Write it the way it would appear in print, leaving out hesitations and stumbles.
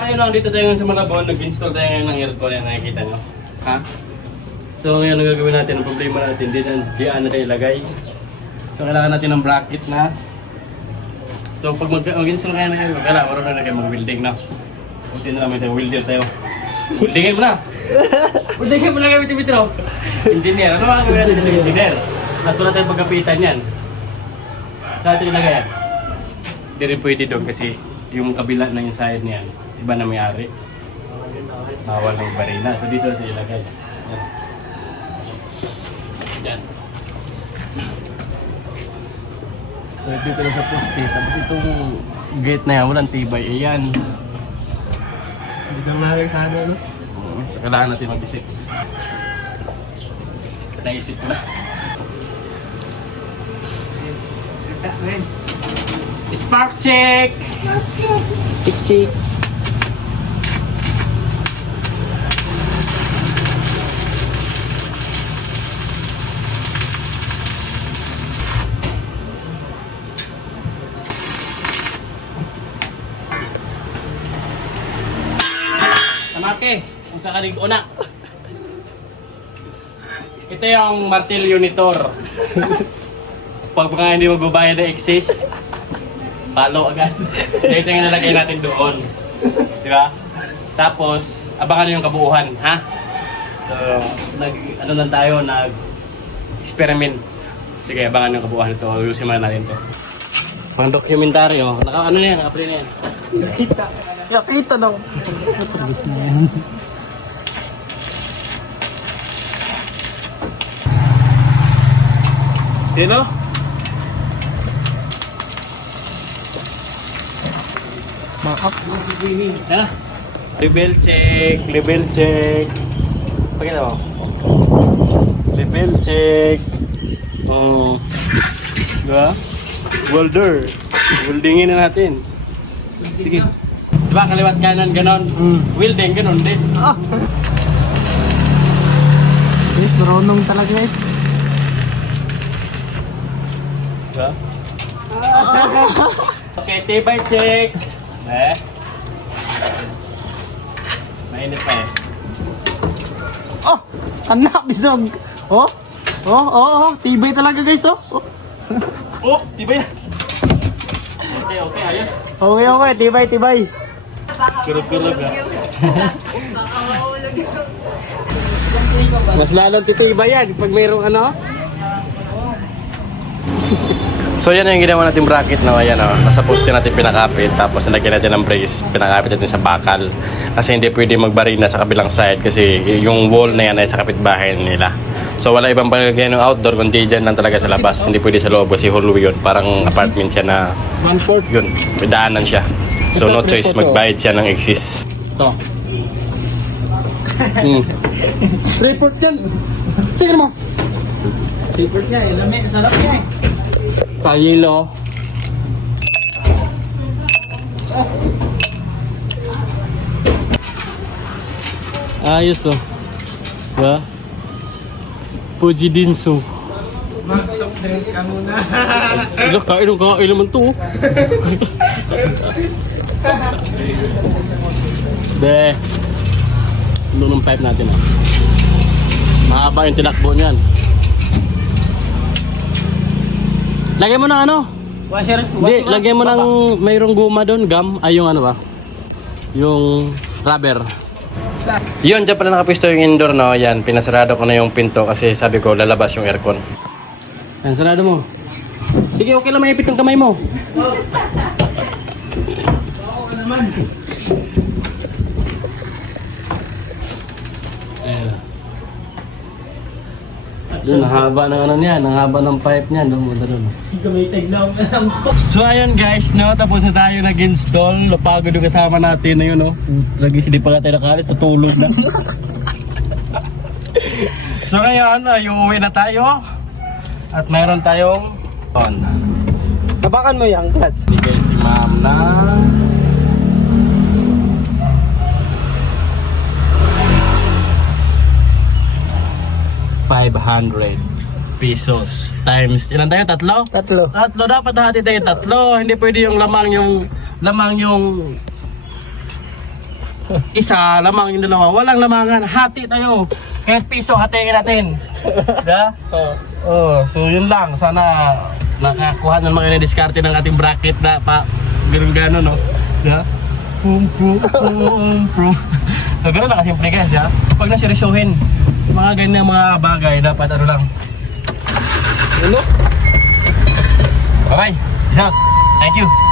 ayun lang, dito tayo sa Malabon, nag-install tayo ngayon ng aircon, yan nakikita nyo. Ha? So ngayon ang gagawin natin, ang problema natin, diyan na tayo ilagay. So kailangan natin ng bracket na. So pag mag-install kayo na yun, kailangan marunong na kayo mag-welding na. Buti na namin tayo, welder tayo. Weldingin mo na! Weldingin mo na kami Timitro! Engineer, ano mga gawin natin ng engineer? At wala tayong pagkapitan yan. Saan natin ilagay yan? Hindi rin pwede doon kasi yung kabila na yung side niyan, iba na may-ari. Bawal ng barina. So dito natin ilagay. Yan. So dito na sa poste. Tapos itong gate na yan, walang tibay. Ayan. Hindi ka malagay sana, no? So kailangan natin mag-isip. Naisip ko na. Isa rin. Spark check! Tik-tik. Tamake, kung sa kanig una. Ito yung martilyo ni Thor. Pag mga hindi magbabayad ng excess, palo agad. Ito yung nalagay natin doon. Di ba? Tapos, abangan nyo yung kabuuhan, ha? So, ano lang tayo, nag-experiment. Sige, abangan yung kabuuhan ito. Ayusin muna natin ito. Pang dokumentaryo. Ano na yan? Naka-play na yan. Kita. Kita daw. Tapos na yan. Sino? Makap. Ano? Level check, level check. Pakita mo. Level check. Diba? Welder. Weldingin na natin. Sige. Diba kaliwat kanan ganon? Welding ganon din. Ah. Guys, marunong talaga guys. Diba? Okay, tibay check. Mainit pa eh. Oh! Anak, bisog! Oh! Tibay talaga guys, oh! Oh, tibay na. Okay, ayos. Okay, tibay. Kurog-kurog ah. Baka mahulog yung... Mas lalong titibay yan pag mayroong ano. So yan yung ginawa natin bracket na ayan o. Nasa poste natin pinakapit tapos nilagyan natin ng brace, pinakapit natin sa bakal. Kasi hindi pwede magbarina sa kabilang side kasi yung wall na yan ay sa kapitbahay nila. So wala ibang palagay ng outdoor kundi dyan lang talaga sa labas. Hindi pwede sa loob kasi hallway yun. Parang apartment siya na 1/4. yun, may daanan siya. So no choice, magbayad siya ng exist. Ito. Report yan! Sige mo! Report niya, ilami, sarap niya eh. Kayilo. Ayos oh. Diba? Puji Dinso. Mag-soft drinks ka muna. Sila kain naman to. Be. Doon ng pipe natin oh. Mahaba yung tinakbo niyan. Lagyan mo ng ano? Washer. Hindi, lagyan mo ng mayroong guma doon, gum. Ay, yung ano ba? Yung rubber. Yun, dyan pala nakapisto yung indoor, no? Yan, pinasarado ko na yung pinto kasi sabi ko lalabas yung aircon. Yan, sarado mo. Sige, okay lang maipit yung kamay mo. Oo naman. Doon, haba ng ano niyan, ang haba ng pipe niyan. Doon mo, doon. Gamitig na ako alam ko. So ayun guys, no, tapos na tayo nag-install. Napagod yung kasama natin na yun, no. Lagi hindi pa tayo nakalis, tutulog na. So ngayon, ay uuwi na tayo. At mayroon tayong on. Tabakan mo yung clutch. Bigay si ma'am na ₱500 times ilan tayo? Tatlo? Tatlo dapat hati tayo tatlo. Hindi pwede yung lamang yung isa, lamang yung dalawa. Walang lamangan, hati tayo. Kahit piso, hatiin natin. Da? So yun lang. Sana nakakuha ng mga diskarte ng ating bracket na pa ganun no. Da? Pum. So ganun lang kasimple guys, ha? Pag naseryosohin, mga ganyan mga bagay, dapat ano lang. Bye-bye. Peace out. Thank you.